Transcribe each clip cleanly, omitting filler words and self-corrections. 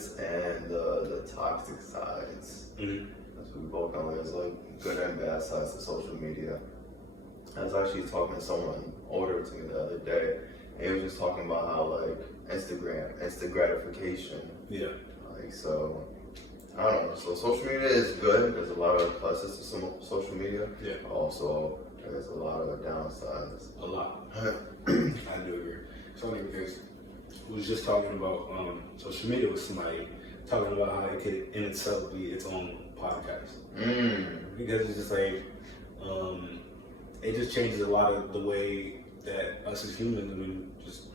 benefits and the toxic sides. As we both know, there's like good and bad sides to social media. I was actually talking to someone older to me the other day, and he was just talking about how like instant gratification. Yeah. Like, so, I don't know. So social media is good. There's a lot of pluses to some social media. Yeah. Also, there's a lot of downsides. A lot. I do agree. It's only because we was just talking about social media with somebody, talking about how it could in itself be its own podcast. Because it's just like, it just changes a lot of the way that us as humans, I mean, just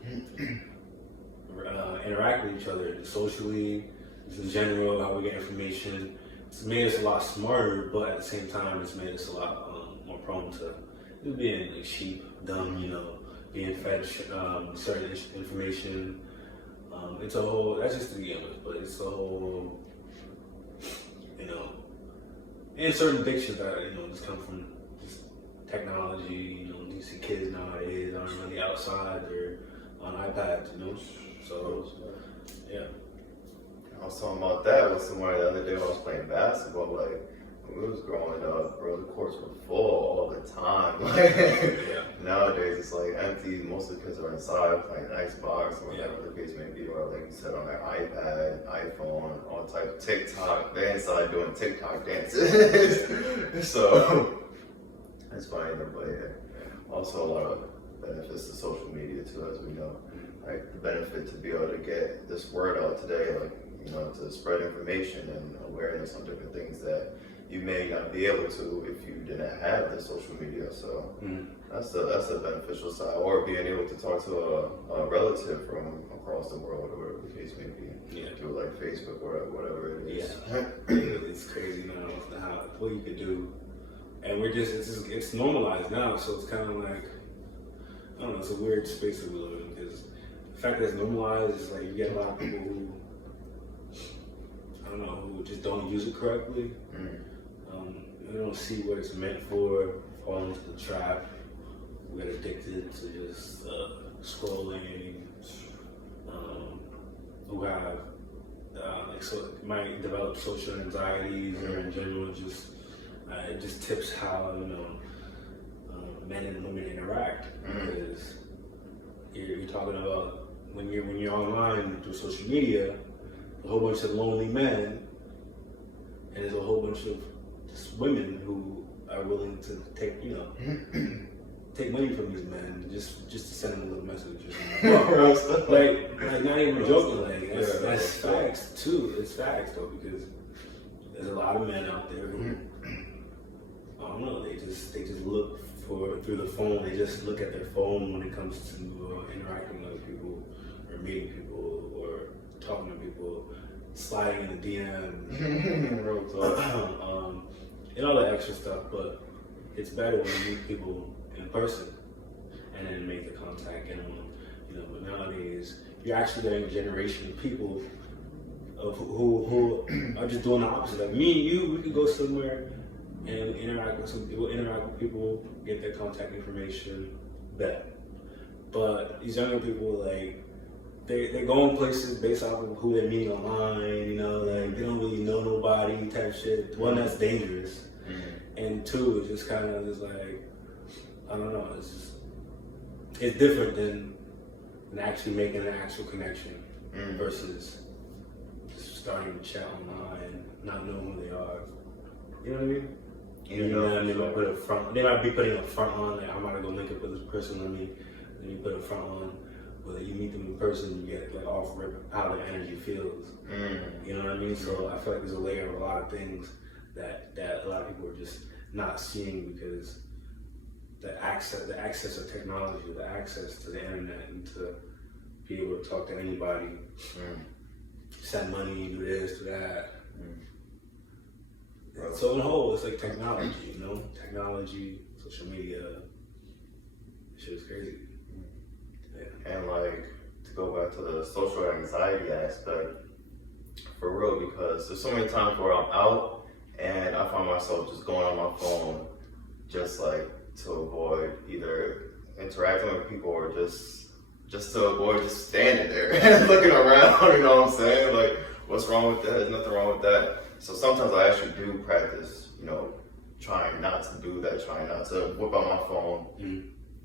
interact with each other socially, just in general, how we get information. It's made us a lot smarter, but at the same time, it's made us a lot more prone to just being like sheep, dumb, you know, being fed certain information. It's a whole, that's just to begin with, but it's a whole, you know, and certain addictions that, you know, just come from just technology. You know, you see kids nowadays aren't really outside, they're on iPads, you know, so, yeah. I was talking about that with somebody the other day when I was playing basketball. Like, when we was growing up, bro, the courts were full all the time. Yeah. Nowadays, it's like empty. Most of the kids are inside playing Xbox or whatever the case may be, or like you said, on their iPad, iPhone, all types of TikTok. They're inside doing TikTok dances. So, it's funny, but yeah. Also, a lot of benefits to social media, too, as we know. Like, the benefit to be able to get this word out today, like, you know, to spread information and awareness on different things that you may not be able to if you didn't have the social media. So that's a beneficial side, or being able to talk to a relative from across the world, or whatever the case may be, through like Facebook or whatever it is. Yeah, it's crazy now how what you can do, and it's normalized now. So it's kind of like, I don't know, it's a weird space that we live in, because the fact that it's normalized is like you get a lot of people who, I don't know, who just don't use it correctly. They don't see what it's meant for, fall into the trap, we get addicted to just scrolling, who have, so might develop social anxieties, or in general just, it just tips how, you know, men and women interact, because you're talking about when you're online through social media, a whole bunch of lonely men, and there's a whole bunch of just women who are willing to take, you know, take money from these men just to send them a little message or something. like not even joking, like that's facts too. It's facts though, because there's a lot of men out there who, I don't know, they just look through the phone. They just look at their phone when it comes to interacting with other people, or meeting people, or talking to people, sliding in the DM, and all that extra stuff. But it's better when you meet people in person and then make the contact, get them, you know. But nowadays, you're actually getting a generation of people who are just doing the opposite. Like me and you, we could go somewhere and interact with people, get their contact information, better. But these younger people, like, they're going places based off of who they're meeting online, you know, like they don't really know nobody type shit. One, that's dangerous. And two, it's just kind of just like, I don't know, it's different than actually making an actual connection versus just starting to chat online, not knowing who they are. You know what I mean? You know, they might be putting a front on, like, I'm gonna go link up with this person, let me put a front on. But you meet them in person, you get like off rip how the energy feels. You know what I mean? So I feel like there's a layer of a lot of things that a lot of people are just not seeing, because the access of technology, the access to the internet, and to be able to talk to anybody, send money, do this, do that. So in whole, it's like technology, you know? Technology, social media, shit is crazy. Yeah. And like, to go back to the social anxiety aspect, for real, because there's so many times where I'm out and I find myself just going on my phone, just like to avoid either interacting with people, or just to avoid just standing there and looking around, you know what I'm saying? Like, What's wrong with that? There's nothing wrong with that. So sometimes I actually do practice, trying not to do that, trying not to whip out my phone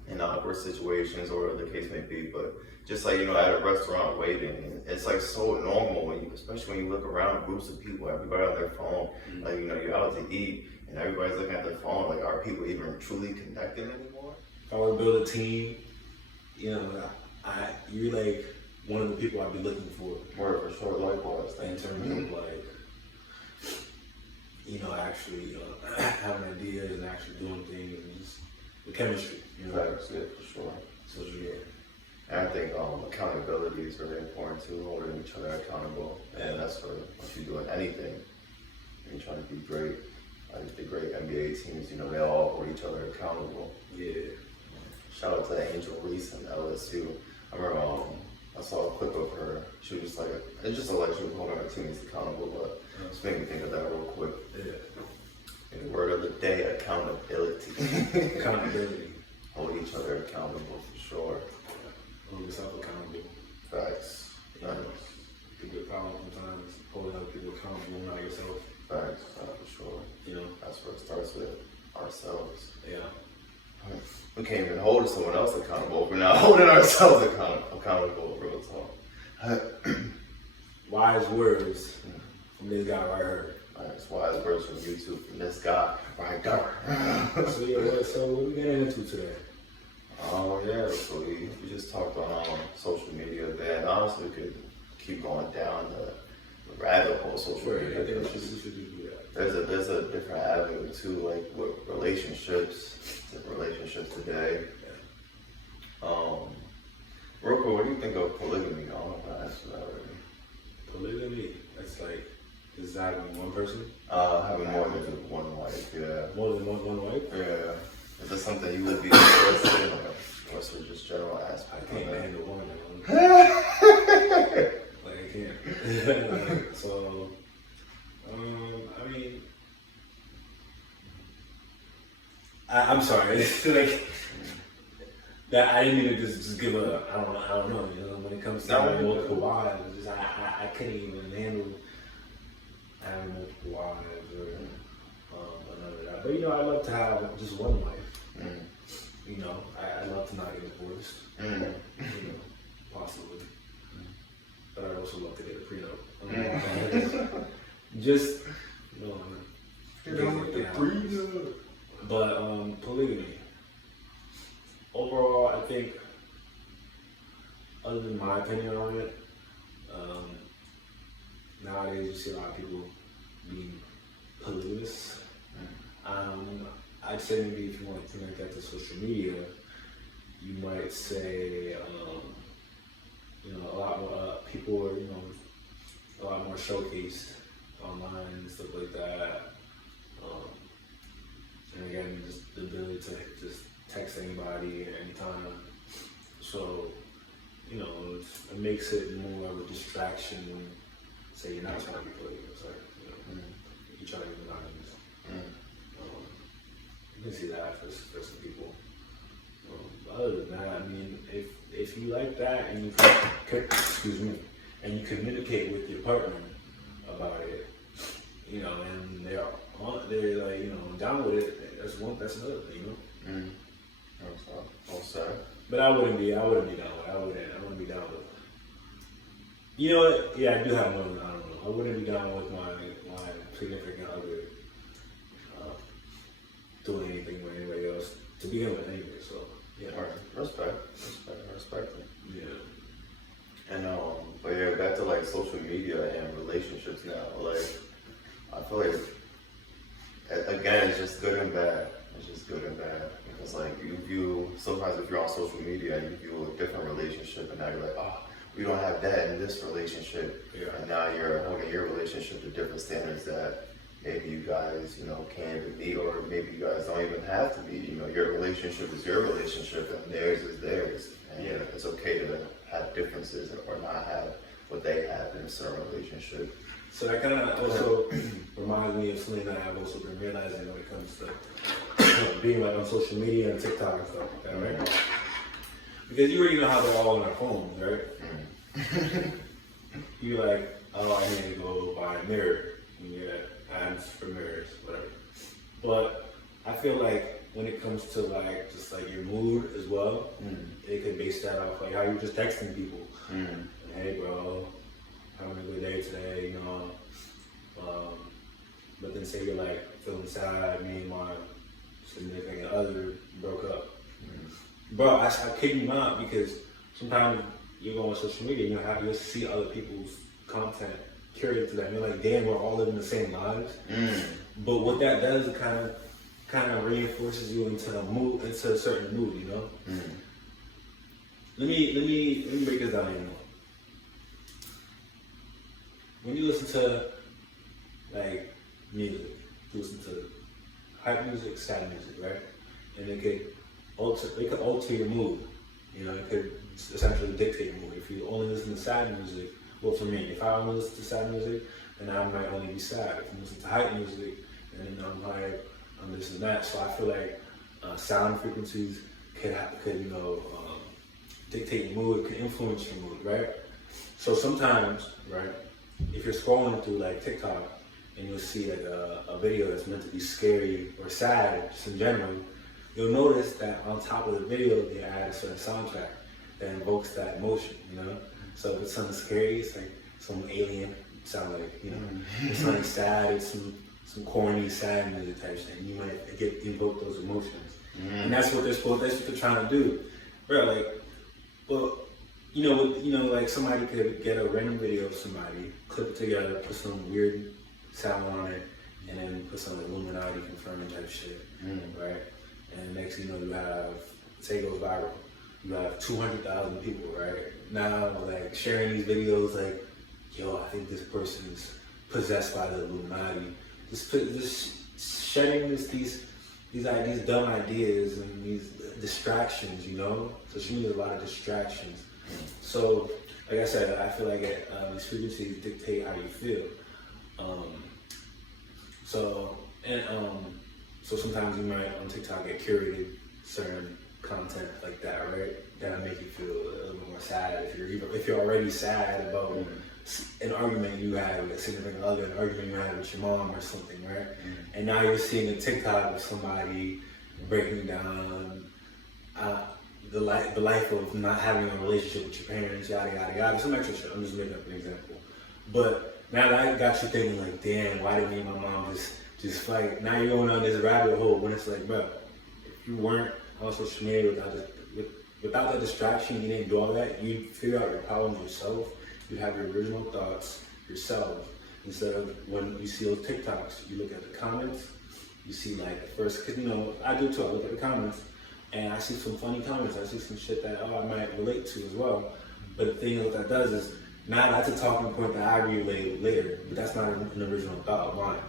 in awkward situations or whatever the case may be. But just like, at a restaurant waiting, it's like so normal, especially when you look around groups of people, everybody on their phone, like, you're out to eat and everybody's looking at their phone, like, are people even truly connecting anymore? If I were to build a team, you're like one of the people I'd be looking for. Word for sure, likewise. In terms of like, actually having ideas and actually doing things and just the chemistry. Facts, yeah, for sure. So yeah. And I think accountability is very important too, holding each other accountable. And that's for if you're doing anything, you're trying to be great. Like the great NBA teams, they all hold each other accountable. Yeah. Shout out to Angel Reese and LSU. I remember I saw a clip of her. She was just like, it's just like she was holding her teammates accountable, but just made me think of that real quick. Yeah. And the word of the day, accountability. Accountability. Hold each other accountable for sure. Hold yourself accountable. Facts. Facts. It can be a problem sometimes, holding other people accountable, not yourself. Facts, for sure. That's where it starts with ourselves. Yeah. We can't even hold someone else accountable if we're not holding ourselves accountable, real talk. Wise words from this guy right here. Nice wise words from YouTube from this guy right there. So what we getting into today? So we just talked on social media there, and honestly we could keep going down the rabbit hole social media. I think we should do that. There's a different avenue too, like with relationships today. Real quick, what do you think of polygamy? I don't know if I asked you that already. Polygamy, that's like, is that one person? Having more than one wife, yeah. More than one wife? Yeah. Is this something you would be interested in, or what's your just general aspect? I can't handle one. Like, I can't. So, I mean, I'm sorry. Like, that I didn't even just give a, I don't know, when it comes to having multiple wives, I couldn't even handle having multiple wives or none of that. But I love to have just one wife. I love to not get divorced. Possibly. But I also love to get a prenup. Just get on with the prenup. But polygamy. Overall, I think, other than my opinion on it, nowadays you see a lot of people being polygamous. I'd say maybe if you want to connect that to social media, you might say, a lot more people are, a lot more showcased online and stuff like that. And again, just the ability to just text anybody at any time. So, it makes it more of a distraction when, say, you're not trying to be polygamous, like, you try to be monogamous. You can see that for some people. Other than that, I mean, if you like that and you and you communicate with your partner about it, and they're like, down with it, that's another thing, But I wouldn't be down with it. I wouldn't be down with it. You know what? Yeah, I do have one. I don't know. I wouldn't be down with my significant other doing anything with anybody else to begin with anyway. So yeah. All right. Respect it. Yeah. And but yeah, back to like social media and relationships now. Like, I feel like again, it's just good and bad. Because like sometimes if you're on social media and you view a different relationship and now you're like, oh, we don't have that in this relationship. Yeah. And now you're holding your relationship to different standards that maybe you guys, can't even meet, or maybe you guys don't even have to meet. Your relationship is your relationship and theirs is theirs. And it's okay to have differences or not have what they have in a certain relationship. So that kind of also reminds me of something that I've also been realizing when it comes to being like on social media and TikTok and stuff like that, right? Because you already know how they're all on their phones, right? You like, oh, I need to go buy a mirror. And you get ads for mirrors, whatever. But I feel like when it comes to like just like your mood as well, it could base that off like how you're just texting people. Hey, bro, having a good day today, you know. But then say you're like feeling sad, me and my significant other broke up. Bro, I kid you not, because sometimes you go on social media and you'll see other people's content curated to them. You're like, damn, we're all living the same lives. But what that does, it kind of reinforces you into a certain mood, you know. Let me break this down even more. When you listen to like music, you listen to hype music, sad music, right? And it could alter your mood. You know, it could essentially dictate your mood. If you only listen to sad music, well, for me, if I only listen to sad music, then I might only be sad. If I listen to hype music, then I'm hype, I'm this and that. So I feel like sound frequencies could dictate your mood, could influence your mood, right? So sometimes, right, if you're scrolling through like TikTok and you'll see like a video that's meant to be scary or sad, just in general, you'll notice that on top of the video they add a certain soundtrack that invokes that emotion, you know? So if it's something scary, it's like some alien sound like, you know, it's something sad, it's some corny, sad music type thing. You might invoke those emotions. And that's what they're trying to do. Bro, like, well, you know, like somebody could get a random video of somebody, clip it together, put some weird sound on it, and then put some Illuminati confirming type shit, right? And next thing you know, you have, say it goes viral, you have 200,000 people, right? Now, like, sharing these videos, like, yo, I think this person's possessed by the Illuminati. Just shedding these dumb ideas and these distractions, you know? Social media is a lot of distractions. So, like I said, I feel like these frequencies dictate how you feel. So sometimes you might on TikTok get curated certain content like that, right? That'll make you feel a little bit more sad if you're already sad about an argument you had with a significant other, an argument you had with your mom or something, right? And now you're seeing a TikTok of somebody breaking down the life of not having a relationship with your parents, yada yada yada, some extra shit. I'm just making up an example. But now that got you thinking like, damn, why did me and my mom just fight? Now you're going down this rabbit hole when it's like, bro, if you weren't on social media without that distraction, you didn't do all that, you'd figure out your problems yourself. You'd have your original thoughts yourself. Instead of when you see those TikToks, you look at the comments, you see like at first, cause you know, I do too, I look at the comments and I see some funny comments, I see some shit that I might relate to as well. But the thing what that does is, now that's a talking point that I relate later, but that's not an original thought of mine.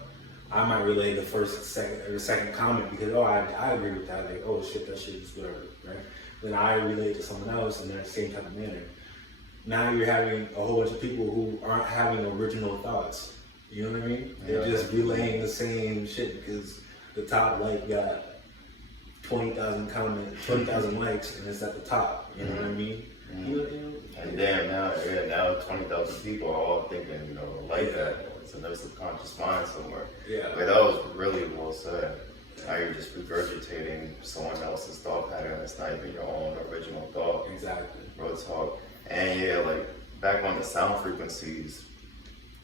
I might relay the second comment because, I agree with that, like, oh shit, that shit is whatever, right? Then I relate to someone else in that same type of manner. Now you're having a whole bunch of people who aren't having original thoughts. You know what I mean? They're just relaying the same shit because the top like got 20,000 comments, 20,000 likes, and it's at the top. You know what I mean? And damn, now 20,000 people are all thinking, you know, like that. It's in their subconscious mind somewhere. Yeah. But that was really well said. Now you're just regurgitating someone else's thought pattern. It's not even your own original thought. Exactly. Real talk. And yeah, like back on the sound frequencies,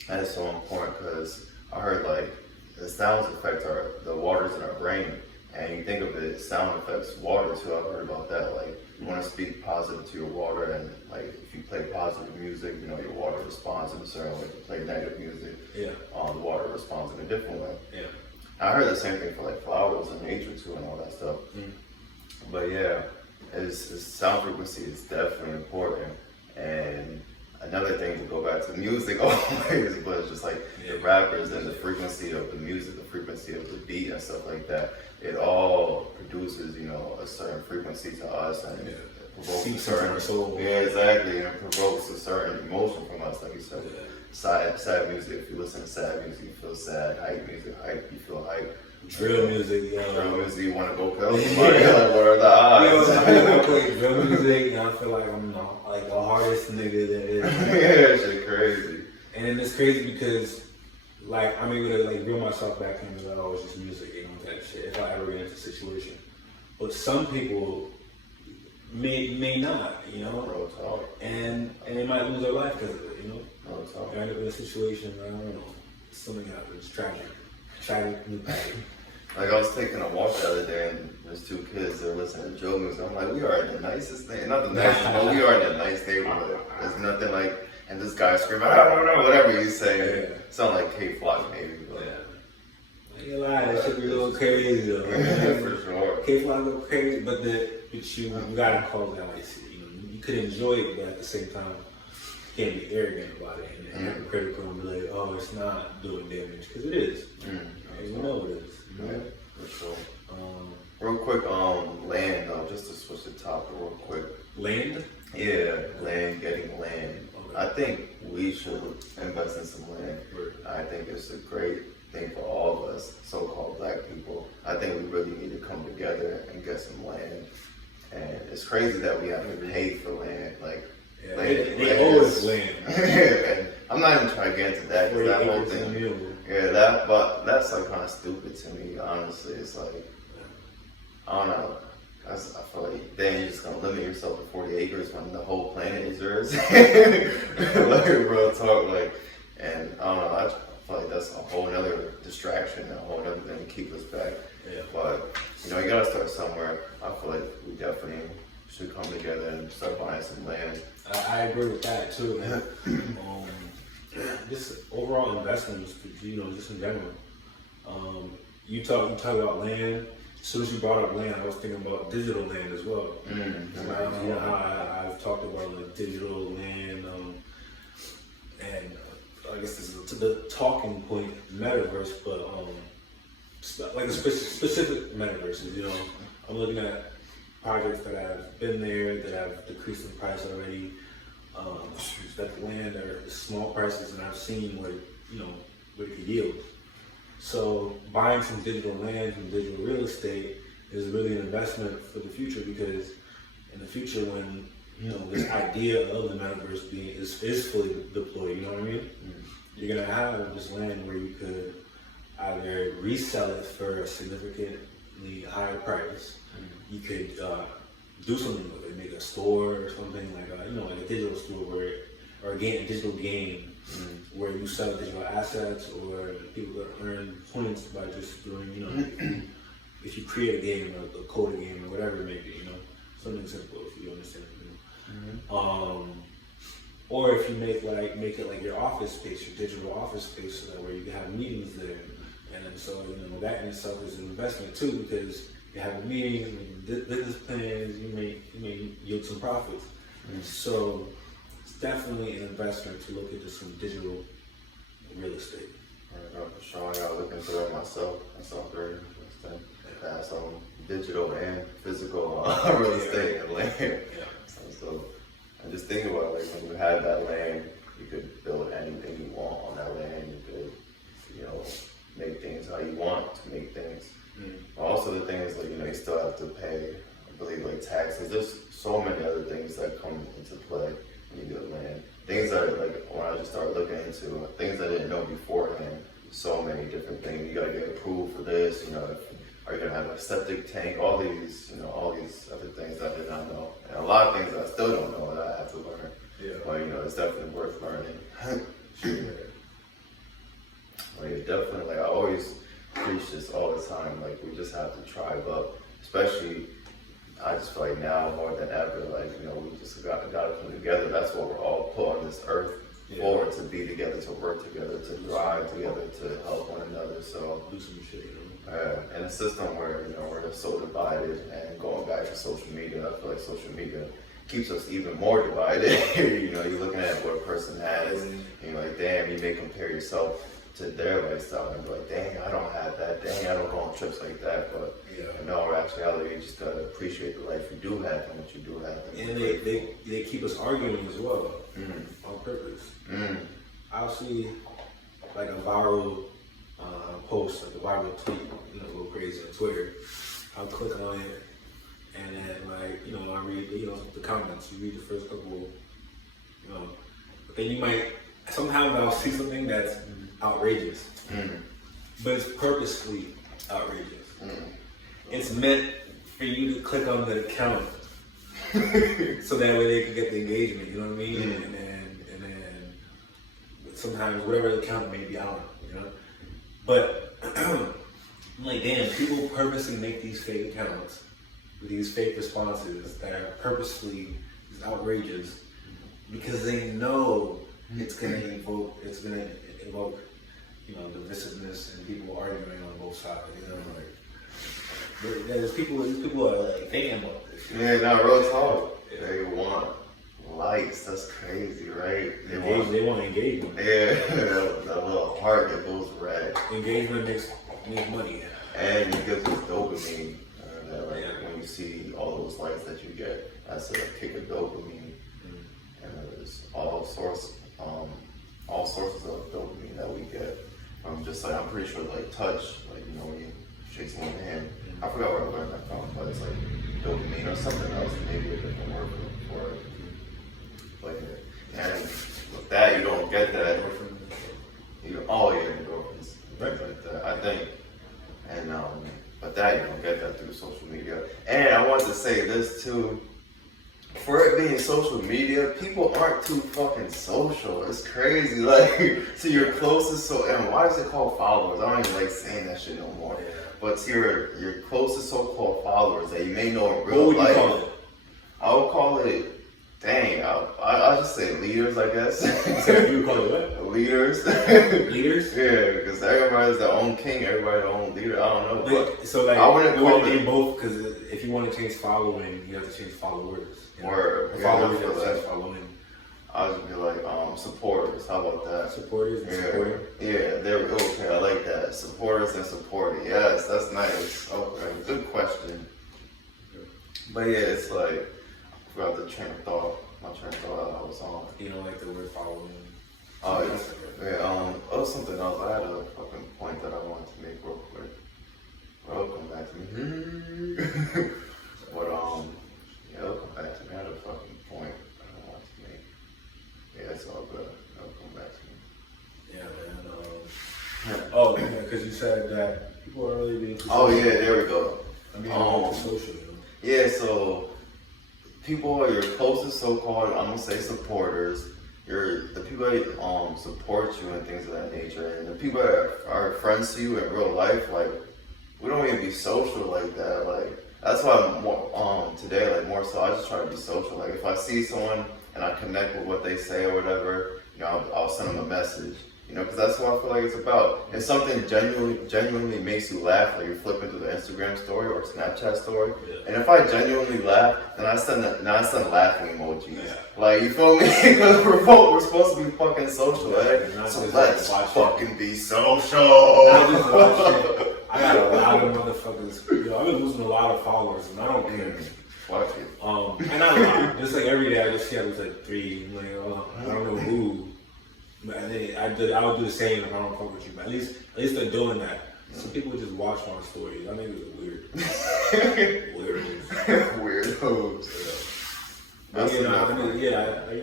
that is so important because I heard like the sounds affect the waters in our brain. And you think of it, sound affects water too. I've heard about that. Like you want to speak positive to your water, and like if you play positive music, you know your water responds in a certain way. If you play negative music, the water responds in a different way. Yeah. I heard the same thing for like flowers and nature too, and all that stuff. But yeah, sound frequency is definitely important. And another thing to go back to music always, but it's just like the rappers and the frequency of the music, the frequency of the beat and stuff like that. It all produces, you know, a certain frequency to us and it provokes a certain soul. Yeah, exactly. And it provokes a certain emotion from us, like you said. Sad music, if you listen to sad music, you feel sad. Hype music, you feel hype. Drill music, Drill music, you want to go kill somebody. What are the odds? I play drill music, and I feel like I'm like the hardest nigga there is. Yeah, shit crazy. And and it's crazy because like I'm able to like reel myself back into like, oh, it's just music, you know, type shit. If I ever get into a situation, but some people may not, you know, and they might lose their life because of it, you know. They end up in a situation where I don't know, something happens, tragic. Like I was taking a walk the other day and there's two kids, they're listening to Joe music. I'm like, we are in the nicest thing, not the nicest, but we are in a nice neighborhood. There's nothing like, and this guy screaming, I don't know, whatever you say. Sound like K-Flock maybe. But I ain't gonna lie, that should be a little crazy though. For sure. K-Flock a little crazy, but you gotta call it out. You know, you could enjoy it, but at the same time, you can't be arrogant about it and hypocritical and be like, oh, it's not doing damage, because it is. You know it is. Yeah, for sure. Real quick, land though, just to switch the topic real quick. Land? Yeah, land, getting land. Okay. I think we should invest in some land. I think it's a great thing for all of us, so-called black people. I think we really need to come together and get some land. And it's crazy that we have to pay for land. Like, they owe us land. And I'm not even trying to get into that, because that whole thing. But that's like kind of stupid to me, honestly. It's like, I don't know. I feel like, then you're just gonna limit yourself to 40 acres when the whole planet is yours. Like, real talk, like, and I don't know, I feel like that's a whole nother distraction, a whole nother thing to keep us back. But, you know, you gotta start somewhere. I feel like we definitely should come together and start buying some land. I agree with that too. Just overall investments, you know, just in general. You talk about land. As soon as you brought up land, I was thinking about digital land as well. You know how I've talked about like digital land, and I guess this is the talking point, metaverse, but like a specific metaverses. You know, I'm looking at projects that have been there, that have decreased in price already. That land are small prices, and I've seen what it could yield. So buying some digital land, some digital real estate is really an investment for the future, because in the future, when this idea of the metaverse is fully deployed, you know what I mean? You're gonna have this land where you could either resell it for a significantly higher price. You could do something with it, make a store or something like like a digital store or a digital game where you sell digital assets, or people that earn points by just doing, if you create a game or code a game or whatever it may be, something simple, if you understand. Or if you make it like your office space, your digital office space, so that where you can have meetings there, and so that in itself is an investment too, because you have meetings, business plans, you may yield some profits. So it's definitely an investment to look into some digital real estate. For sure, I gotta look into that myself. That sounds very interesting. That's digital and physical real estate and land. So I just think about when you have that land, you could build anything you want on that land. You could, make things how you want to make things. But also the thing is, you still have to pay, I believe, taxes. There's so many other things that come into play when you get land. Things that, when I just started looking into things I didn't know beforehand. So many different things. You gotta get approved for this. Are you gonna have a septic tank? All these other things I did not know, and a lot of things I still don't know that I have to learn. But it's definitely worth learning. Definitely. I always preach this all the time. We just have to tribe up, especially. I just feel like now more than ever, we just got to come together. That's what we're all put on this earth for, to be together, to work together, to thrive together, to help one another. So do some shit, in a system where we're so divided, and going back to social media, I feel like social media keeps us even more divided. You're looking at what a person has, and you're like, damn, you may compare yourself to their lifestyle and be like, dang, I don't have that, dang, I don't go on trips like that. But in all actuality, you just gotta appreciate the life you do have and what you do have. And they keep us arguing as well, on purpose. I'll see a viral post, a viral tweet, go crazy on Twitter. I'll click on it, and then I read the comments. You read the first couple, but then you might sometimes I'll see something that's outrageous, but it's purposely outrageous. It's meant for you to click on the account so that way they can get the engagement. You know what I mean? And then sometimes whatever the account may be, I don't know. You know, but I'm like, damn, people purposely make these fake accounts with these fake responses that are purposely outrageous because they know it's gonna evoke, you know, divisiveness and people arguing on both sides. You know, like these people are like thinking about this. Yeah, no, real talk. Yeah. They want likes. That's crazy, right? They want engagement. Yeah, that little heart that goes red. Engagement makes money. And it gives us dopamine. When you see all those likes that you get, that's a kick of dopamine. And there's all sources of dopamine that we get from just like, I'm pretty sure like touch, like, you know, when you shake someone's hand. I forgot where I learned that from, but it's like dopamine or something else, maybe a different word for it. But and with that, you don't get that. Endorphins, right? Like that, I think. And but that you don't get that through social media. And I want to say this too. For it being social media, people aren't too fucking social. It's crazy. Like, to your closest, and why is it called followers? I don't even like saying that shit no more. But to your closest so-called followers that you may know in real life. What would you call it? I would call it, I'll just say leaders, I guess. So you would call it what? Leaders. Leaders? Yeah, because everybody's their own king, everybody's their own leader. I don't know. But so like, I wouldn't call it both, because if you want to change following, you have to change followers. You know? Or followers, you have to change following. I would be like, supporters. How about that? Supporters and supporting? Yeah, they're okay. I like that. Supporters and supporting. Yes, that's nice. Okay, good question. But yeah, it's like, I forgot the train of thought. My train of thought I was on. You know, like the word following. Oh, yeah. Oh, something else. I had a fucking point that I wanted to make real quick. Well, it'll come back to me. But yeah, it'll come back to me. I had a fucking point that I wanted to make. Yeah, it's all good. It'll come back to me. Yeah, man. Oh, yeah, because you said that people are really being. Oh yeah, there we go. I mean, social. Yeah, so people are your closest so-called, I'm gonna say supporters. The people that support you and things of that nature, and the people that are friends to you in real life, like, we don't even be social like that. Like, that's why I'm more, today, like, more so, I just try to be social. Like, if I see someone and I connect with what they say or whatever, you know, I'll send them a message. You know, because that's what I feel like it's about. If something genuinely makes you laugh, like you're flipping through the Instagram story or Snapchat story, and if I genuinely laugh, then I send laughing emojis. Yeah. Like, you feel me? Because we're supposed to be fucking social, right? So let's fucking be social. I got a lot of motherfuckers. Yo, I've been losing a lot of followers, and I don't care. Fuck it. And not a lot. Just like every day, I just see I lose like 3. Like, I don't know who. But I would do the same if I don't fuck with you. But at least they're doing that. So people just watch my stories. I think it's weird. Weirdos. But you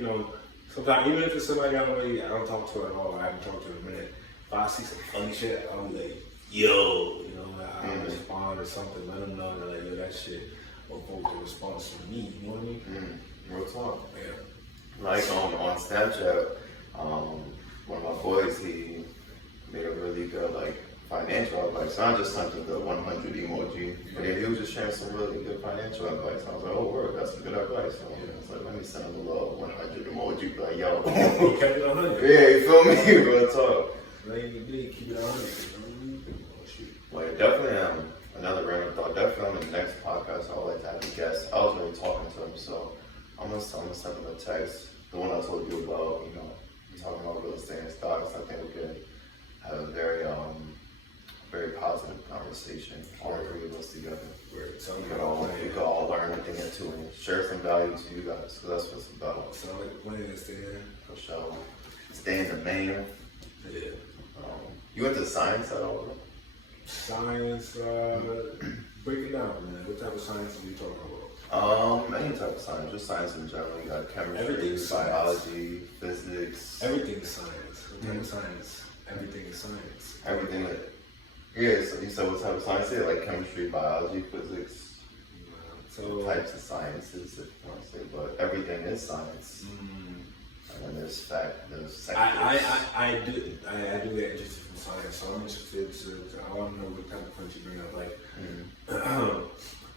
know, sometimes even if it's somebody I don't talk to at all, I haven't talked to in a minute. If I see some funny shit, I'll be like, yo, you know, I'll respond or something. Let them know that, like, yo, that shit will evoke the response from me. You know what I mean? Real talk. Yeah. Like on Snapchat. One of my boys, he made a really good like financial advice. So I just sent him the 100 emoji. But yeah, he was just sharing some really good financial advice. I was like, oh, word, that's some good advice. So I was like, let me send him a little 100 emoji. Like, yo. He kept it 100. Yeah, you feel me? Real talk. Keep it 100. Like, definitely another random thought. Definitely on the next podcast, I would like to have a guest. I was really talking to him, so I'm gonna send him a text. The one I told you about, you know, talking about real estate and stocks. I think we could have a very positive conversation, all 3 of us together. So we could all learn a thing or two and share some value to you guys. So that's what it's about. So when did it stay there? For sure. Stay in the main. Yeah. You went to science at all? Science, break it down, man. What type of science are we talking about? Any type of science, just science in general. You got chemistry, Everything's biology, physics. Everything's science. What type of science? Everything is science. Everything. Yeah, so you said what type of science? Yeah, like chemistry, biology, physics. So types of sciences, if you want to say, but everything is science. And then there's sectors. I do get interested in science, so I'm interested to I want to know what type of points you bring up. Like,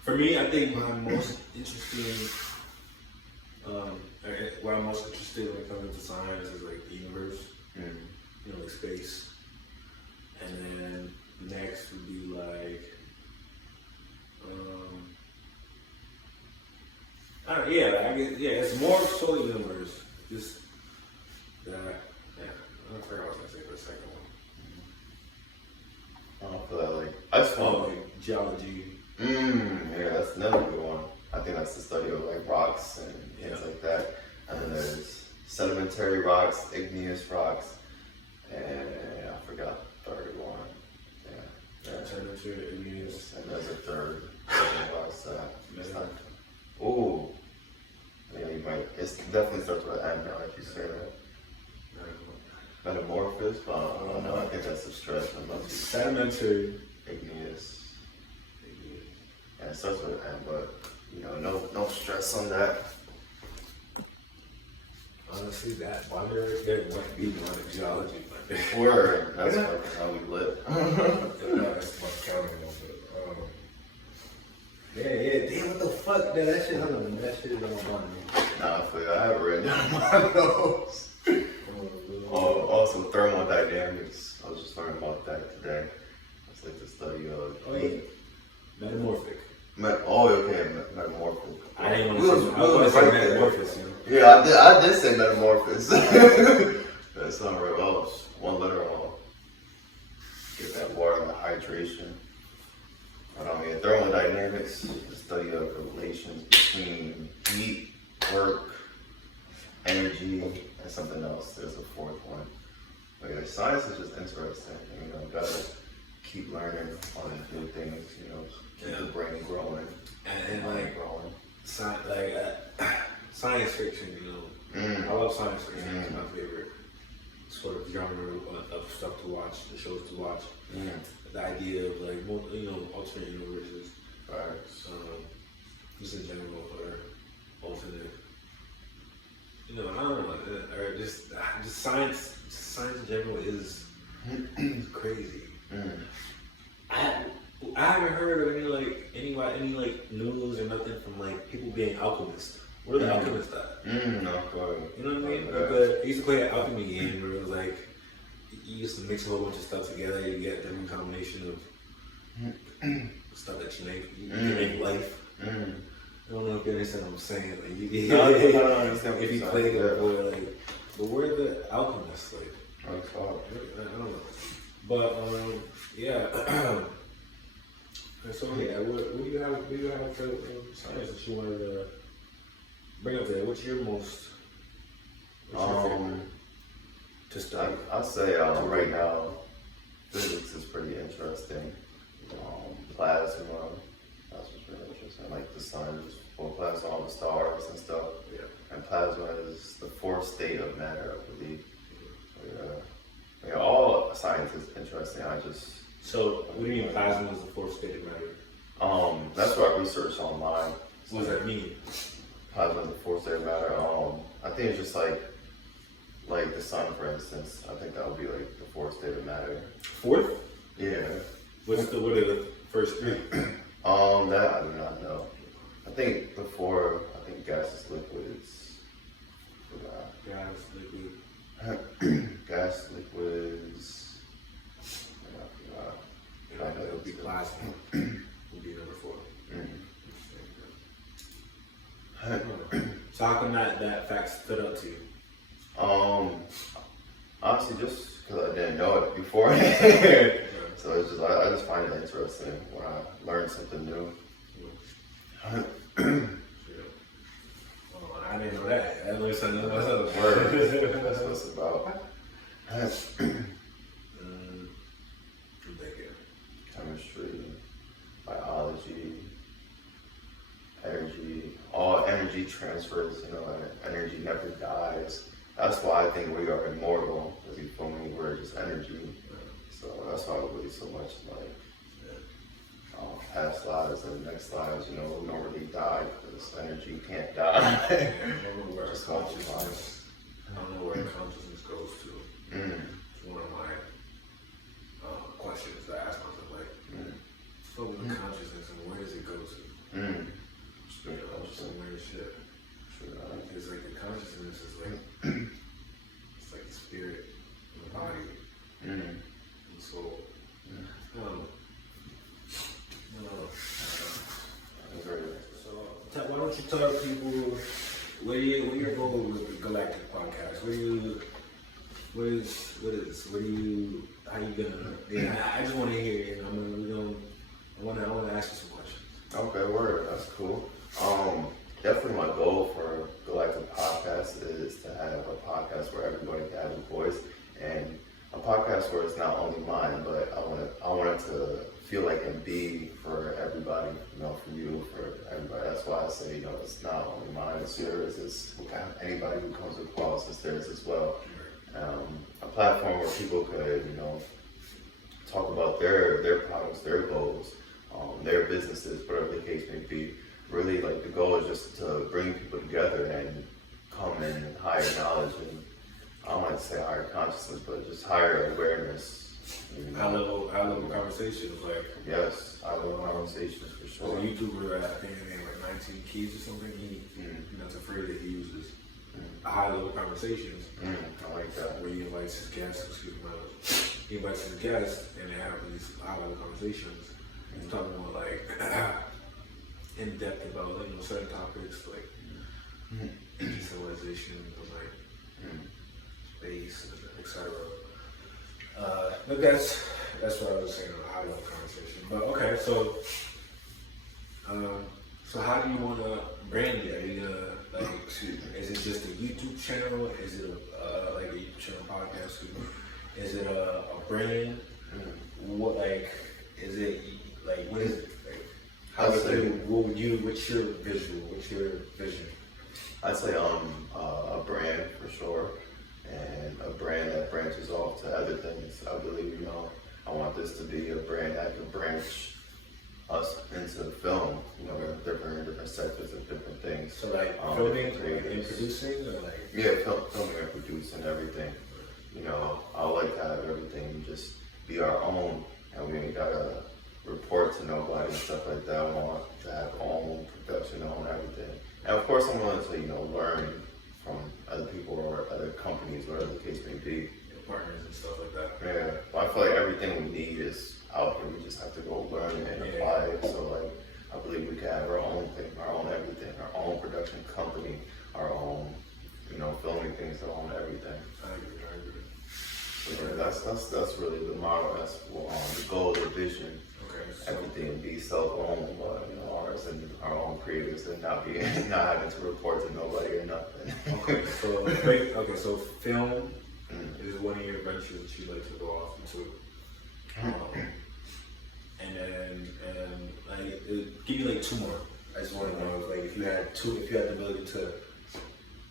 for me, I think what I'm most interested when it comes to science is like the universe, you know, like space, and then next would be like, it's more so the universe. Just that, I forgot what I was gonna say for the second one. I don't feel that like I just want like geology. Yeah, that's another good one. I think that's the study of like rocks and things like that. And then there's sedimentary rocks, igneous rocks, and I forgot the third one. Sedimentary, igneous. And there's a third rocks. Ooh. Yeah, you might. It definitely starts with an M now if you say that. Metamorphosis, but I don't know. I think that's a stretch. Sedimentary, igneous. Yeah, it starts with an M, but you know, no stress on that. Honestly, that wonder there might be one in geology. Word. That's how we live. That's my counting a little bit. Damn, what the fuck? That shit, hold on, that shit is on my mind. Nah, I feel you. I have it written down my notes. Also thermodynamics. I was just learning about that today. It's like the study of metamorphic. Metamorphic. I didn't want to say metamorphosis. You know? Yeah, I did say metamorphosis. That's not right. Well, it's one letter all. Get that water and the hydration. Thermodynamics, the study of the relations between heat, work, energy, and something else. There's a fourth one. But yeah, science is just interesting. You know, gotta keep learning on new things. You know, keep the brain growing and like growing. Science fiction. You know, I love science fiction. It's my favorite sort of genre of stuff to watch, the shows to watch. The idea of like more, you know, alternate universes, just in general, or alternate. You know, I don't know, or just science in general is crazy. I haven't heard of any news or nothing from like people being alchemists. Where are the alchemists at? No, you know what I mean? I used to play an alchemy game where it was like you used to mix a whole bunch of stuff together. You get a different combination of stuff that you make. You can make life. I don't know if you understand what I'm saying. Like, I don't understand if you play it before, like, but where are the alchemists? Like, I don't know. But so what do you have for science that you wanted to bring up there? What's your favorite to study? I'll say right now, physics is pretty interesting. Plasma, that's what's really interesting. Like the sun is full of plasma, all the stars and stuff. Yeah. And plasma is the fourth state of matter, I believe. So, all science is interesting. So, what do you mean plasma is the fourth state of matter? That's what I researched online. What does that mean? Plasma is the fourth state of matter. I think it's just like the sun, for instance. I think that would be like the fourth state of matter. Fourth? Yeah. What are the first three? That I do not know. I think gases, liquids. Gas, liquids. It would be plasma. Would be number 4. So how come that fact stood out to you? Honestly, just because I didn't know it before. So it's just I just find it interesting when I learn something new. I didn't know that. I learned something new myself. That's what it's about. Chemistry, biology, energy, transfers, you know, and energy never dies. That's why I think we are immortal, because you feel me, we're just energy. So that's why I believe so much, like, past lives and next lives, you know, we don't really die, because energy can't die. I don't know where consciousness goes to. It's one of my questions that I ask myself, like, so with consciousness, and where does it go to? Some weird shit. It's like the consciousness is like, it's like the spirit, and the body, and the soul. I don't know. So, why don't you tell people what your goal with the Galactic Podcast? How you gonna? Yeah, I just want to hear it. I want to ask you some questions. Okay, word. That's cool. Definitely my goal for Galactic Podcast is to have a podcast where everybody can have a voice, and a podcast where it's not only mine, but I want it to feel like and be for everybody, you know, for you, for everybody. That's why I say, you know, it's not only mine, it's yours, it's anybody who comes across, it's theirs as well. A platform where people could, you know, talk about their products, their goals, their businesses, whatever the case may be. Really, like, the goal is just to bring people together and come in higher knowledge and, I don't like to say higher consciousness, but just higher awareness. You know? High level conversations, like. Yes, high level conversations for sure. There's a YouTuber, I think his name like 19 Keys or something. He, that's a phrase that he uses. High level conversations. I like that. Where he invites his guests, he invites his guests and they have these high level conversations. He's talking about like in depth about, you know, certain topics like civilization, like space, etc. But that's what I was saying on a high level conversation. But okay, so how do you want to brand it? Are you gonna, like, is it just a YouTube channel? Is it like a YouTube channel podcast? Is it a brand? What, like, is it like, what is it? Like, what's your visual? What's your vision? I'd say a brand for sure, and a brand that branches off to other things. I believe, you know, I want this to be a brand that can branch us into film, you know, different sectors of different things. So like filming and producing, or like? Yeah, filming and producing everything. You know, I would like to have everything just be our own, and we ain't gotta report to nobody and stuff like that. I want to have own production, own everything. And of course, I'm willing to, you know, learn from other people or other companies, whatever the case may be. Partners and stuff like that. Yeah, but I feel like everything we need is out here. We just have to go learn it and apply it. So, like, I believe we can have our own thing, our own everything, our own production company, our own, you know, filming things, our own everything. I agree. So yeah, that's really the model. That's the goal, the vision. Okay. So everything be self-owned, but, you know, ours and our own creators, and not having to report to nobody or nothing. Okay, so film is one of your ventures that you like to go off into. And then like, give me like two more. I just want to know, like, if you had the ability to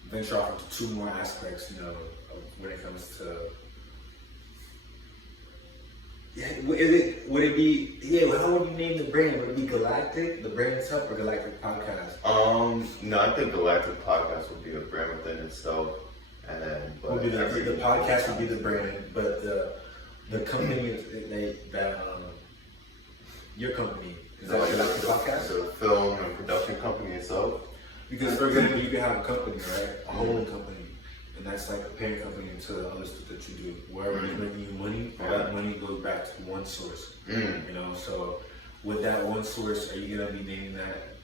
venture off into two more aspects, you know, when it comes to. Yeah, would it be, how would you name the brand? Would it be Galactic, the brand itself, or Galactic Podcast? No, I think Galactic Podcast would be a brand within itself. And then, but the podcast would be the brand, but the company your company, is that Galactic Podcast? The film and production company itself. Because, for example, you can have a company, right? A holding company. And that's like a parent company to the other stuff that you do. Wherever is making you money, that money goes back to one source. You know, so with that one source, are you gonna be naming that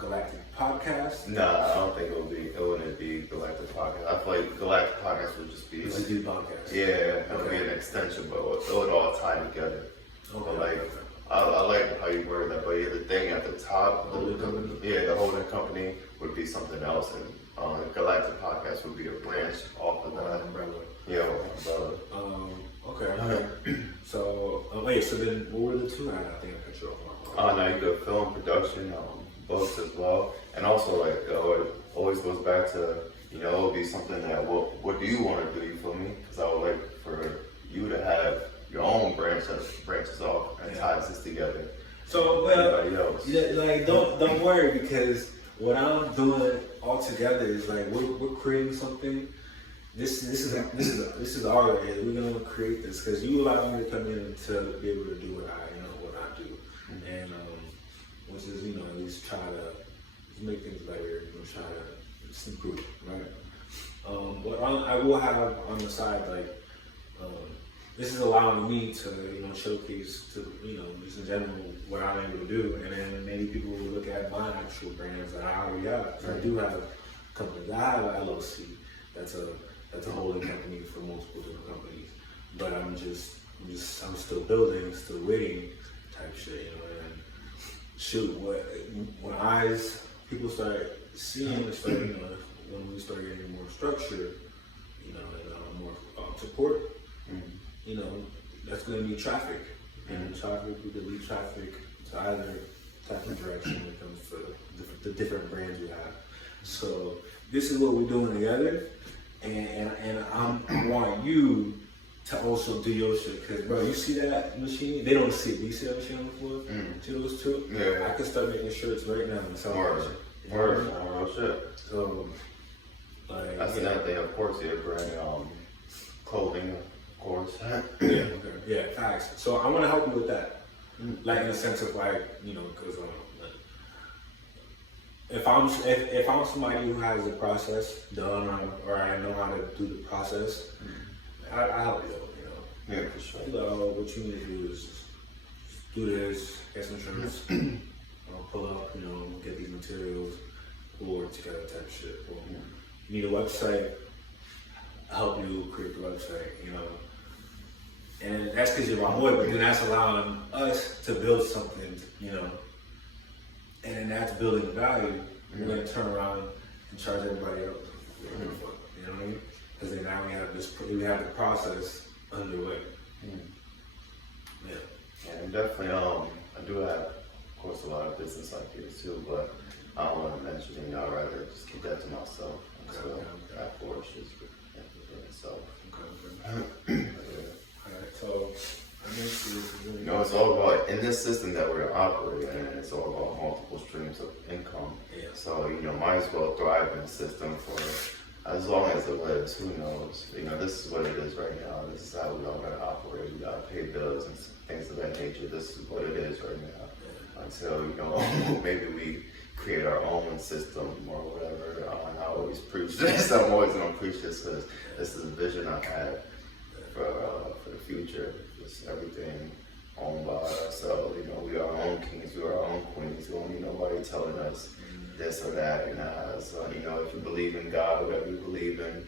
Galactic Podcast? No, I don't think it wouldn't be Galactic Podcast. I feel like Galactic Podcast would just be It's a new podcast. Yeah, it would be an extension, but it would all tie together. Okay. But like, I like how you worded that, but yeah, the thing at the top, the holding company would be something else, and Galactic Podcast would be a branch off of that. Umbrella. Yeah, umbrella. Okay. So, so then what were the two? I think I cut you off. Now you got film production, books as well. And also, like, it always goes back to, it'll be something that, what do you want to do, you feel me? Because I would like for you to have your own branches off and ties this together. So, Everybody else. like, don't worry, because what I'm doing all together is like we're creating something. This is our area. We're gonna create this because you allow me to come in to be able to do what I do, and which is at least try to make things better. Try to improve, right? But I will have on the side like this is allowing me to showcase to just in general what I'm able to do, and then maybe people will look at my actual brands that I already have. I do have companies. I have an LLC. That's a holding company for multiple different companies. But I'm still building, still waiting type shit, and shoot, when people start seeing, when we start getting more structure, and more support, that's going to be traffic. And traffic, we could lead traffic to either type of direction when it comes to the different brands we have. So this is what we're doing together, and I want you to also do your shit, because bro, you see that machine? They don't see it. Do you see that machine on the floor? See those two? Yeah. I can start making shirts right now and sell Word. Real shit. So, like, that's another thing, of course, you're brand clothing, of course. Yeah, facts. So I want to help you with that, like in the sense of like, because if I'm somebody who has the process done or I know how to do the process, I help you. Yeah, for sure. What you need to do is do this, get some shirts, pull up, get these materials, or together type shit. Or you need a website, help you create the website, And that's because you're my boy, but then that's allowing us to build something, and then that's building value. We're going to turn around and charge everybody else. You know what I mean? Because then now we have the process underway. Yeah. And definitely, I do have, of course, a lot of business ideas too, but I don't want to mention any. I'd rather just keep that to myself. So that force is for itself. Alright, so it's all about, in this system that we're operating in, it's all about multiple streams of income. Yeah. So, might as well thrive in the system for as long as it lives. Who knows? This is what it is right now. This is how we all gotta operate. We gotta pay bills and things of that nature. This is what it is right now. Until, maybe we create our own system or whatever. I always preach this. I'm always gonna preach this because this is a vision I have for the future. Just everything owned by ourselves. We are our own kings, we are our own queens. We don't need nobody telling us this or that. So if you believe in God, whatever you believe in,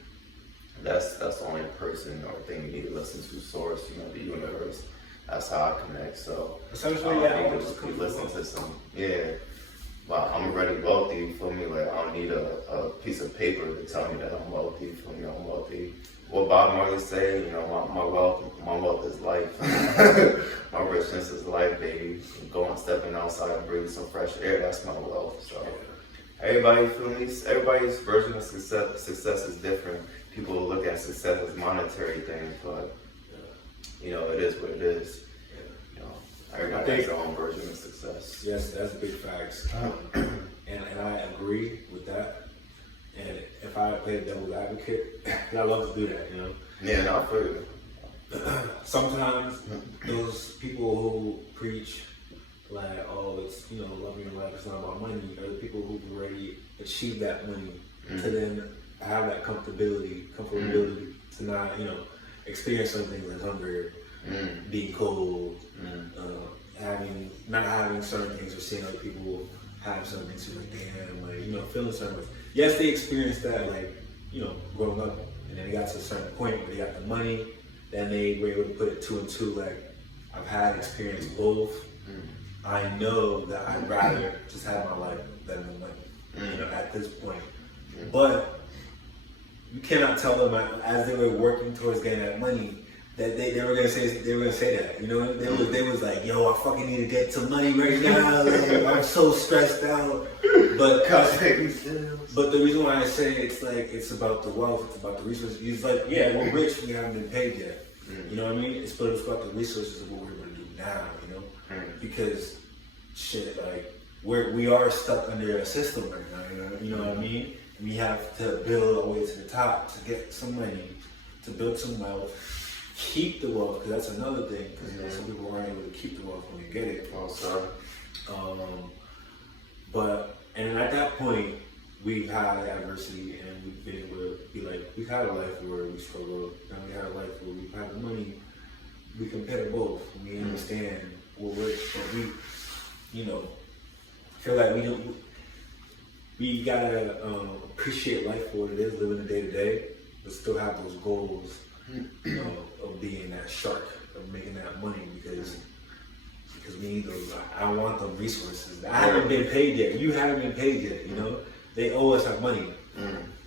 that's the only person or thing you need to listen to. Source, the universe. That's how I connect. So essentially, just keep listening to some. Yeah. Well, I'm already wealthy, you feel me? Like, I don't need a piece of paper to tell me that I'm wealthy, you feel me? I'm wealthy. What Bob Marley say, my wealth is life. My richness is life, baby. Going, stepping outside and breathing some fresh air, that's my wealth. So, everybody, feel me? Everybody's version of success is different. People look at success as monetary things, but, it is what it is. Everybody has their own version of success. Yes, that's big facts. And I agree with that. And if I play devil's advocate, I love to do that, Yeah, no, I feel you. Sometimes those people who preach like, oh, it's, loving your life, it's not about money, are the people who've already achieved that money to then have that comfortability to not, experience something like hunger, being cold, not having certain things, or seeing other people have certain things, so like, damn, feeling certain ways. Yes, they experienced that, growing up, and then they got to a certain point where they got the money, then they were able to put it two and two, like, I've had experience both. I know that I'd rather just have my life than the money, at this point. But you cannot tell them as they were working towards getting that money that they were gonna say that. You know, they was like, yo, I fucking need to get some money right now. Like, I'm so stressed out. But the reason why I say it's like it's about the wealth, it's about the resources. He's like, yeah, we're rich, we haven't been paid yet. You know what I mean? It's about the resources of what we're gonna do now. You know, because shit, like we are stuck under a system right now. You know what I mean? We have to build our way to the top to get some money, to build some wealth, keep the wealth, because that's another thing. Because some people aren't able to keep the wealth when they get it. Also, and at that point, we've had adversity, and we've been able to be like, we've had a life where we struggle, and we had a life where we've had money. We compare both. We understand what we're, but we, you know, feel like we gotta appreciate life for what it is, living the day to day, but still have those goals, you know, of being that shark, of making that money, because we need those. I want the resources. I haven't been paid yet. You haven't been paid yet. You know, they owe us our money.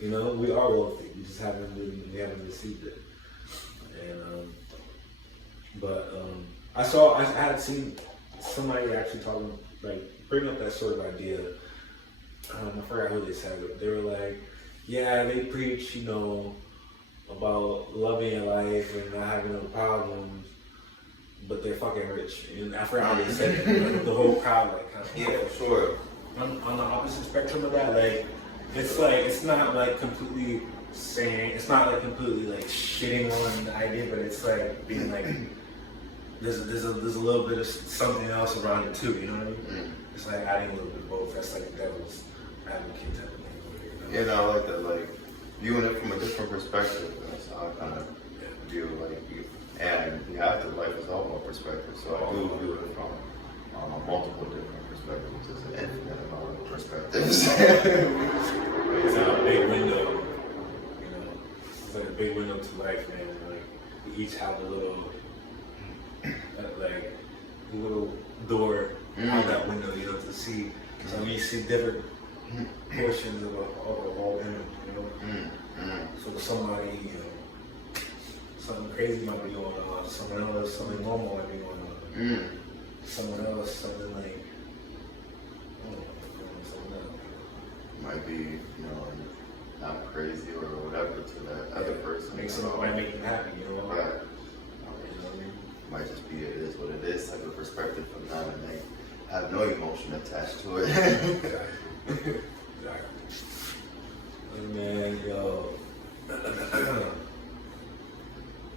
You know, we are wealthy. We just haven't received it. And I had seen somebody actually talking, like, bring up that sort of idea. I forgot who they said it. They were like, yeah, they preach, you know, about loving your life and not having no problems, but they're fucking rich. And I forgot how they said it. The whole crowd, like, kind of. Yeah, for sure. On the opposite spectrum of that, like, it's not like completely saying, it's not like completely like shitting on the idea, but it's like being like, there's a little bit of something else around it too, you know what I mean? It's like adding a little bit of both. That's like the devil's advocate type of thing. You know, I like that, like, viewing it from a different perspective. That's how I kind of view, like, and you have to, life is all about perspective, so I do view it from multiple different perspectives. There's an infinite amount of perspectives. It's like a big window, you know, it's like a big window to life, man. Like, we each have a little door out that window, you know, to see. So we see different portions of a whole image, you know. So somebody, you know, something crazy might be going on. Someone else, something normal might be going on. Someone else, something like, something else. Might be, you know, not crazy or whatever to that other person. Might make them happy, you know. Right. Might just be it is what it is type of perspective from them, and they have no emotion attached to it. Exactly. Man, yo. It's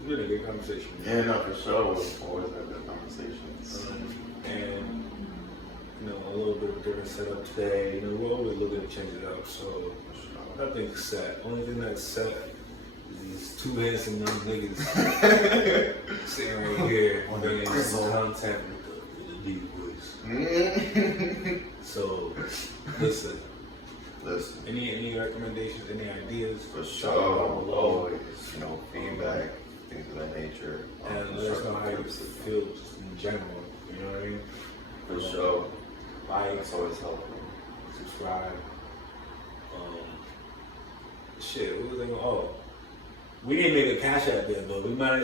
been a good conversation. Yeah, no, for sure. Always have good conversations. And, you know, a little bit of a different setup today. You know, we're always looking to change it up, so nothing's set. Only thing that's set is these two handsome young niggas sitting right here bringing some content with the deep voice. So, listen. Any recommendations, any ideas? For sure, always, you know, feedback, things of that nature. And let us know how you feel just in general, you know what I mean? For sure. Like, it's always helpful. Subscribe. Shit, what was I going? Oh, we didn't make a cash app there, but we might.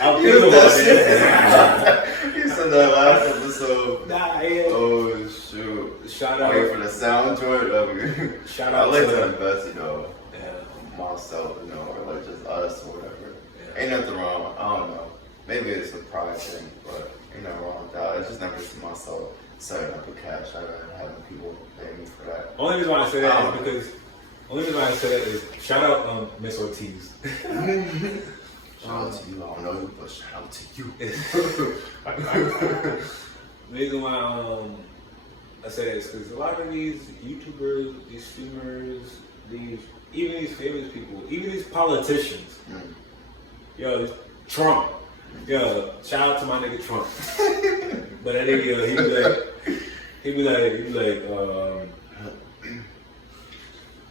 I'll think about it. You said that last episode. Nah, yeah. Oh shoot! Shout out. Wait for the sound joint of you. Shout out. I like to invest, you know, yeah, myself, you know, or like just us or whatever. Yeah. Ain't nothing wrong. I don't know. Maybe it's a pride thing, but ain't nothing wrong with that. It's just never to myself setting up a cash app and having people pay me for that. Only reason why I say that is because. Only reason why I say that is shout out Miss Ortiz. Shout out to you. I don't know you, but shout out to you. The reason why I say that is because a lot of these YouTubers, these streamers, even these famous people, even these politicians, yo, Trump, yo, shout out to my nigga Trump. But that nigga, he be like,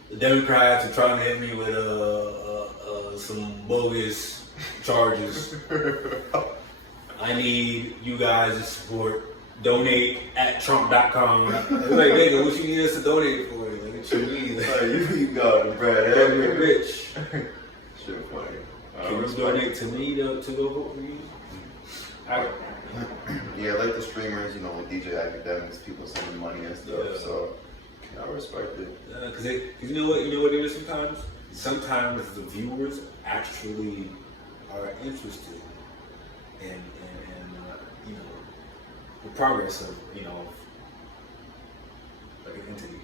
the Democrats are trying to hit me with some bogus charges. I need you guys to support. Donate at Trump.com. It's like, nigga, what you need us to donate for? Like, what you need? You got it, Brad. You're rich. Shit funny. Can you donate to me to go vote for you? Yeah, like the streamers, you know, with DJ Academics, people sending money and stuff. Yeah. So I respect it. Because you know what it is sometimes? Sometimes the viewers actually are interested in you know, the progress of, you know, like an entity,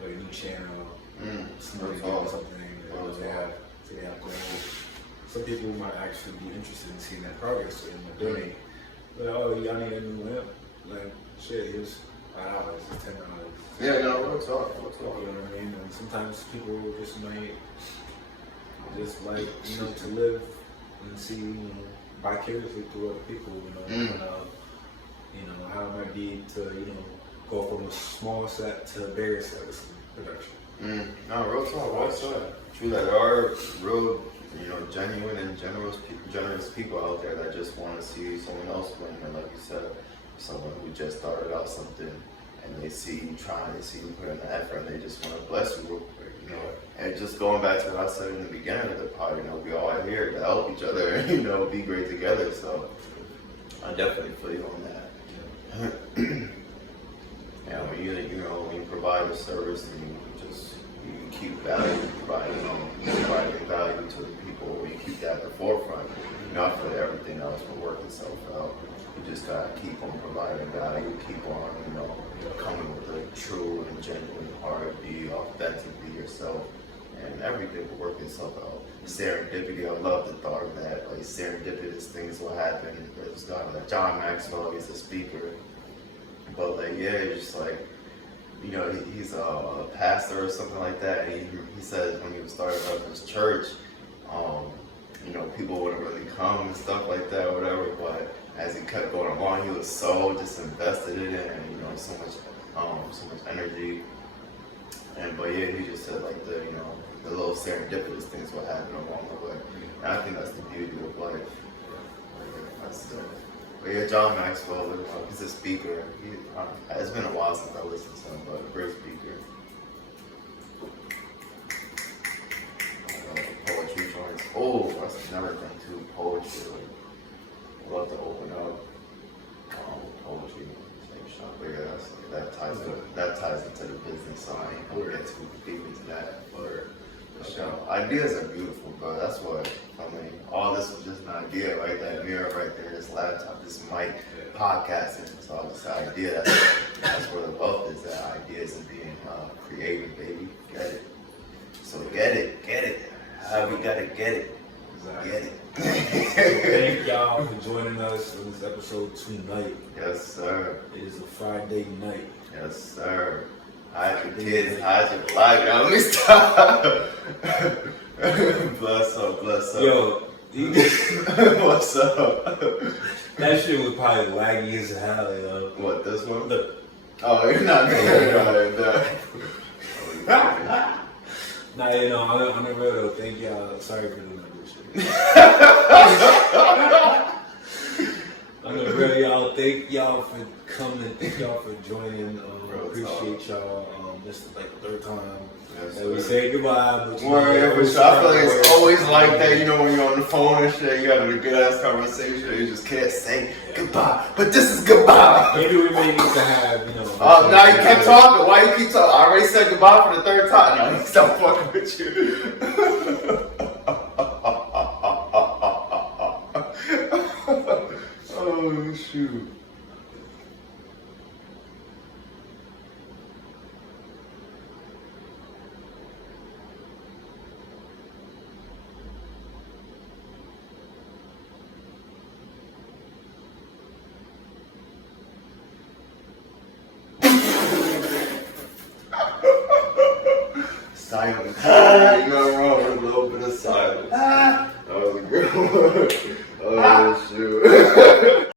like a new channel, somebody doing something, they have goals. Some people might actually be interested in seeing that progress and donate. But oh, y'all need a new lamp? Like, shit, here's $5, it's $10. Yeah, no, we'll talk. You know what I mean? And sometimes people just might just like, you know, to live and see, you know, vicariously through other people, you know, and, you know, how it might be to, you know, go from a small set to a bigger set of production. No, real talk. True, that there are real, you know, genuine and generous people out there that just want to see someone else win. And like you said, someone who just started out something and they see you trying, they see you put in the effort, and they just want to bless you real quick, you know. And just going back to what I said in the beginning of the pod, you know, we all are here to help each other and, you know, be great together. So I definitely feel you on that. Yeah, when you provide a service and you keep providing value to the people, when you keep that at the forefront, you know, I feel everything else will work itself out. You just gotta keep on providing value, keep on, you know, coming with a true and genuine heart, be authentically yourself, and everything will work itself out. Serendipity, I love the thought of that. Like, serendipitous things will happen. There's God, like John Maxwell, he's a speaker. But like, yeah, it's just like, you know, he's a pastor or something like that. And he said when he was starting up his church, you know, people wouldn't really come and stuff like that, or whatever. But as he kept going along, he was so just invested in it, and, you know, so much energy. But yeah, he just said like the little serendipitous things will happen along the way. And I think that's the beauty of life. But yeah, John Maxwell, he's a speaker. It's been a while since I listened to him, but a great speaker. Poetry joints. Oh, that's another thing too, poetry. I love to open up poetry. But yeah, that ties into the business side. I don't get too deep into that. But for sure, ideas are beautiful, bro. That's what I mean. All this was just an idea, right? That mirror right there, this laptop, this mic, podcasting. It's all this idea. That's where the wealth is. That ideas and being creative, baby. Get it. So get it. How we gotta get it. Exactly. Get it. Thank y'all for joining us on this episode tonight. Yes, sir. It is a Friday night. Yes, sir. Hide your kids, hide your flag. Let me stop. Bless up. Yo, what's up? that shit was probably laggy as hell, yo. What, this one? Look. Oh, you're not going to Nah, you know, on the real though, thank y'all. Sorry for doing that bullshit. On the real, y'all, thank y'all for coming. Thank y'all for joining. Appreciate y'all. This is like the third time that we say goodbye. But I feel like it's always like that, you know, when you're on the phone and shit, you having a good ass conversation, you just can't say goodbye. But this is goodbye. Maybe we may need to have, you know. Oh, now you keep talking. Why you keep talking? I already said goodbye for the third time. Now you stop fucking with you. Oh, shoot. Silence. You know, wrong with a little bit of silence. That was a good one.